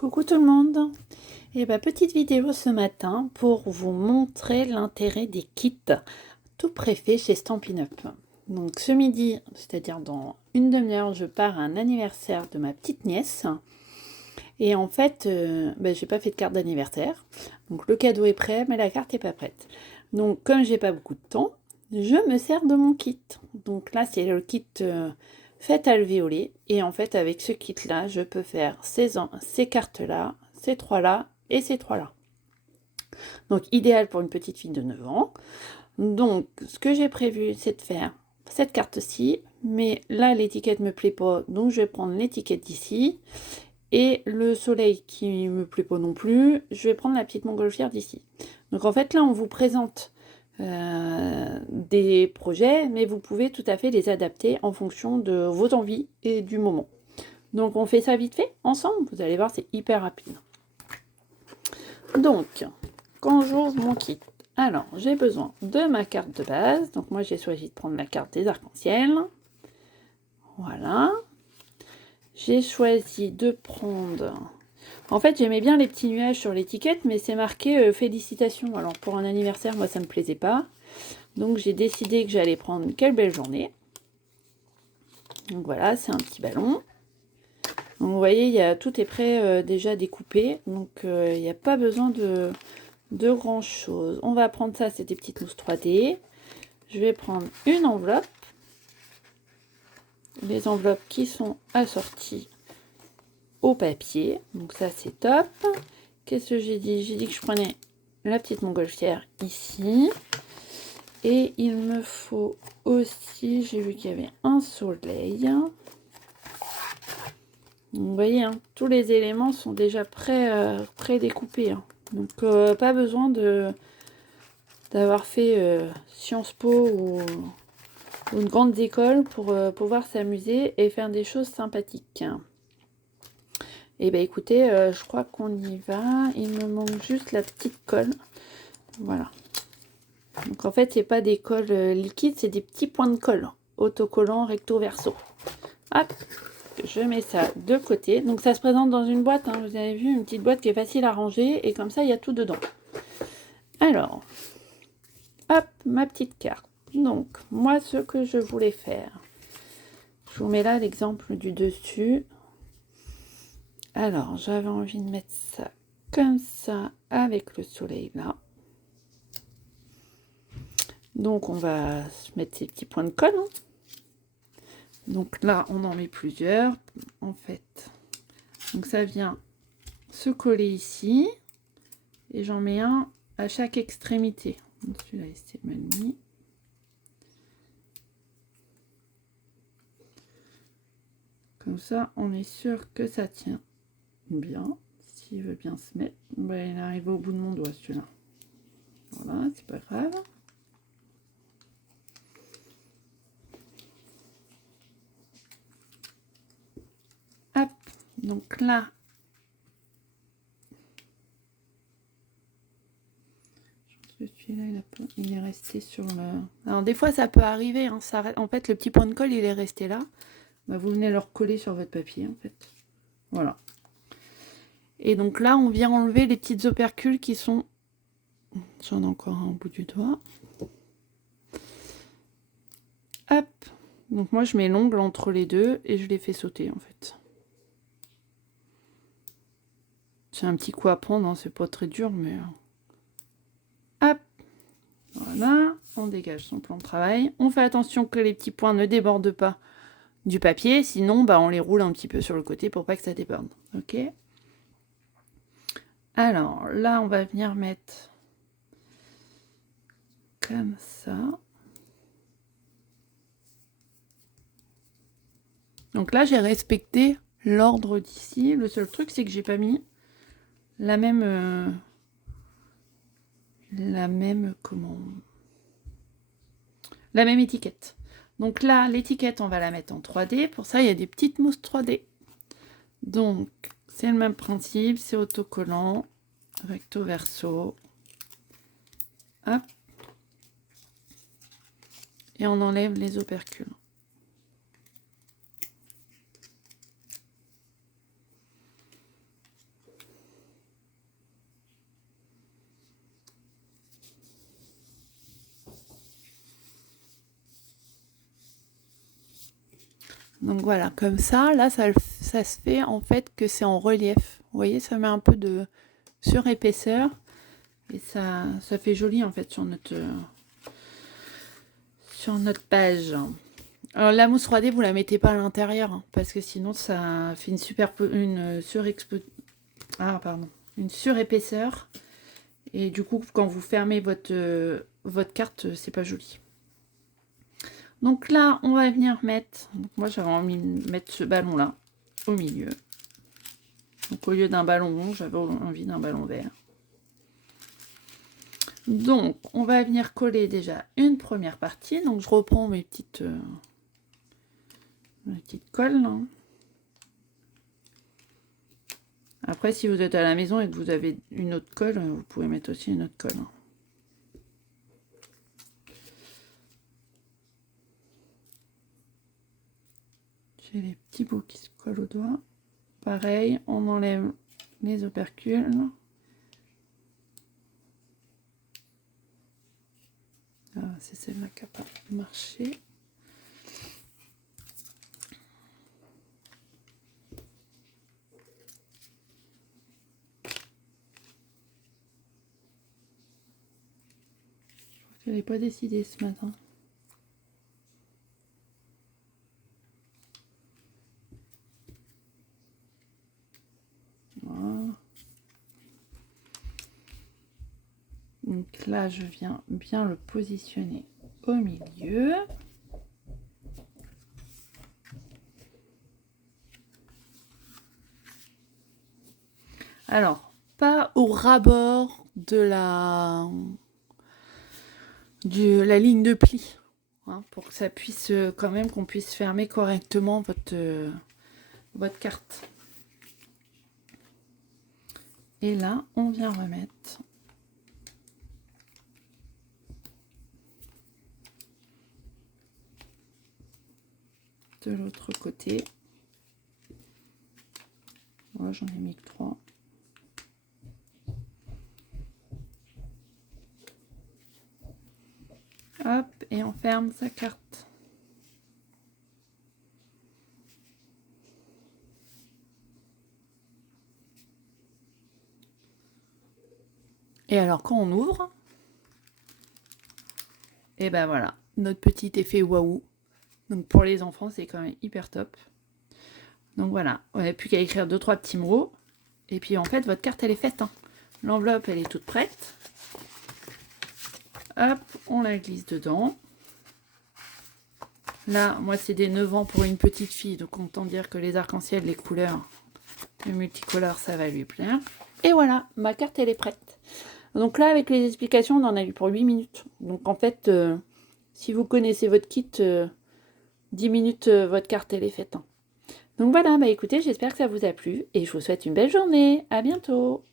Coucou tout le monde. Et petite vidéo ce matin pour vous montrer l'intérêt des kits tout préfets chez Stampin' Up. Donc ce midi, c'est-à-dire dans une demi-heure, je pars à un anniversaire de ma petite nièce. Et en fait, j'ai pas fait de carte d'anniversaire. Donc le cadeau est prêt, mais la carte est pas prête. Donc comme j'ai pas beaucoup de temps, je me sers de mon kit. Donc là, c'est le kit fête alvéolée. Et en fait, avec ce kit-là, je peux faire ces cartes-là, ces trois-là et ces trois-là. Donc idéal pour une petite fille de 9 ans. Donc ce que j'ai prévu, c'est de faire cette carte-ci. Mais là, l'étiquette me plaît pas, donc je vais prendre l'étiquette d'ici. Et le soleil qui me plaît pas non plus, je vais prendre la petite montgolfière d'ici. Donc en fait là on vous présente des projets, mais vous pouvez tout à fait les adapter en fonction de vos envies et du moment. Donc on fait ça vite fait ensemble, vous allez voir c'est hyper rapide. Donc quand j'ouvre mon kit, alors j'ai besoin de ma carte de base, donc moi j'ai choisi de prendre la carte des arcs-en-ciel. Voilà. J'ai choisi de prendre... En fait, j'aimais bien les petits nuages sur l'étiquette, mais c'est marqué félicitations. Alors, pour un anniversaire, moi, ça ne me plaisait pas. Donc, j'ai décidé que j'allais prendre quelle belle journée. Donc, voilà, c'est un petit ballon. Donc, vous voyez, tout est prêt déjà découpé. Donc, il n'y a pas besoin de grand-chose. On va prendre ça, c'est des petites mousses 3D. Je vais prendre une enveloppe. Les enveloppes qui sont assorties au papier, donc ça c'est top. Qu'est-ce que j'ai dit? J'ai dit que je prenais la petite montgolfière ici, et il me faut aussi, j'ai vu qu'il y avait un soleil. Donc, vous voyez, hein, tous les éléments sont déjà pré-découpés, hein. Donc pas besoin d'avoir fait Sciences Po ou une grande école pour pouvoir s'amuser et faire des choses sympathiques. Et bien écoutez, je crois qu'on y va. Il me manque juste la petite colle. Voilà. Donc en fait, c'est pas des colles liquides, c'est des petits points de colle. Autocollants recto verso. Hop, je mets ça de côté. Donc ça se présente dans une boîte, hein, vous avez vu, une petite boîte qui est facile à ranger. Et comme ça, il y a tout dedans. Alors, hop, ma petite carte. Donc, moi, ce que je voulais faire. Je vous mets là l'exemple du dessus. Alors, j'avais envie de mettre ça comme ça, avec le soleil là. Donc, on va se mettre ces petits points de colle. Hein. Donc là, on en met plusieurs, en fait. Donc, ça vient se coller ici. Et j'en mets un à chaque extrémité. Celui-là, c'est mal mis. Comme ça, on est sûr que ça tient bien. S'il veut bien se mettre. Il arrive au bout de mon doigt, celui-là. Voilà, c'est pas grave. Hop, donc là, celui-là, il est resté sur le... Alors des fois, ça peut arriver, hein, en fait, le petit point de colle, il est resté là. Vous venez le recoller sur votre papier, en fait. Voilà. Et donc là, on vient enlever les petites opercules qui sont... J'en ai encore un au bout du doigt. Hop. Donc moi, je mets l'ongle entre les deux et je les fais sauter, en fait. C'est un petit coup à prendre, hein, c'est pas très dur, mais... Hop. Voilà. On dégage son plan de travail. On fait attention que les petits points ne débordent pas du papier, sinon on les roule un petit peu sur le côté pour pas que ça déborde. Ok. Alors là, on va venir mettre comme ça. Donc là, j'ai respecté l'ordre d'ici. Le seul truc, c'est que j'ai pas mis la même étiquette. Donc là, l'étiquette, on va la mettre en 3D. Pour ça, il y a des petites mousses 3D. Donc, c'est le même principe. C'est autocollant, recto verso. Hop. Et on enlève les opercules. Donc voilà, comme ça, là, ça se fait en fait que c'est en relief. Vous voyez, ça met un peu de surépaisseur. Et ça fait joli en fait sur notre page. Alors la mousse 3D, vous la mettez pas à l'intérieur, hein, parce que sinon ça fait une surépaisseur. Et du coup, quand vous fermez votre carte, c'est pas joli. Donc là, on va venir mettre... Donc moi, j'avais envie de mettre ce ballon-là au milieu. Donc au lieu d'un ballon rond, j'avais envie d'un ballon vert. Donc, on va venir coller déjà une première partie. Donc, je reprends mes petites colles. Là. Après, si vous êtes à la maison et que vous avez une autre colle, vous pouvez mettre aussi une autre colle. J'ai les petits bouts qui se collent au doigt. Pareil, on enlève les opercules. Ah, c'est celle-là qui n'a pas marché. Je crois qu'elle n'est pas décidée ce matin. Voilà. Donc là, je viens bien le positionner au milieu. Alors, pas au ras-bord de la ligne de pli, hein, pour que ça puisse quand même qu'on puisse fermer correctement votre carte. Et là, on vient remettre de l'autre côté. Moi, j'en ai mis que 3. Hop, et on ferme sa carte. Et alors, quand on ouvre, et ben voilà, notre petit effet waouh. Donc pour les enfants, c'est quand même hyper top. Donc voilà, on n'a plus qu'à écrire 2-3 petits mots. Et puis en fait, votre carte, elle est faite. Hein. L'enveloppe, elle est toute prête. Hop, on la glisse dedans. Là, moi, c'est des 9 ans pour une petite fille. Donc, autant dire que les arcs-en-ciel, les couleurs, le multicolore, ça va lui plaire. Et voilà, ma carte, elle est prête. Donc là, avec les explications, on en a eu pour 8 minutes. Donc en fait, si vous connaissez votre kit, 10 minutes, votre carte, elle est faite. Hein. Donc voilà, bah écoutez, j'espère que ça vous a plu. Et je vous souhaite une belle journée. À bientôt.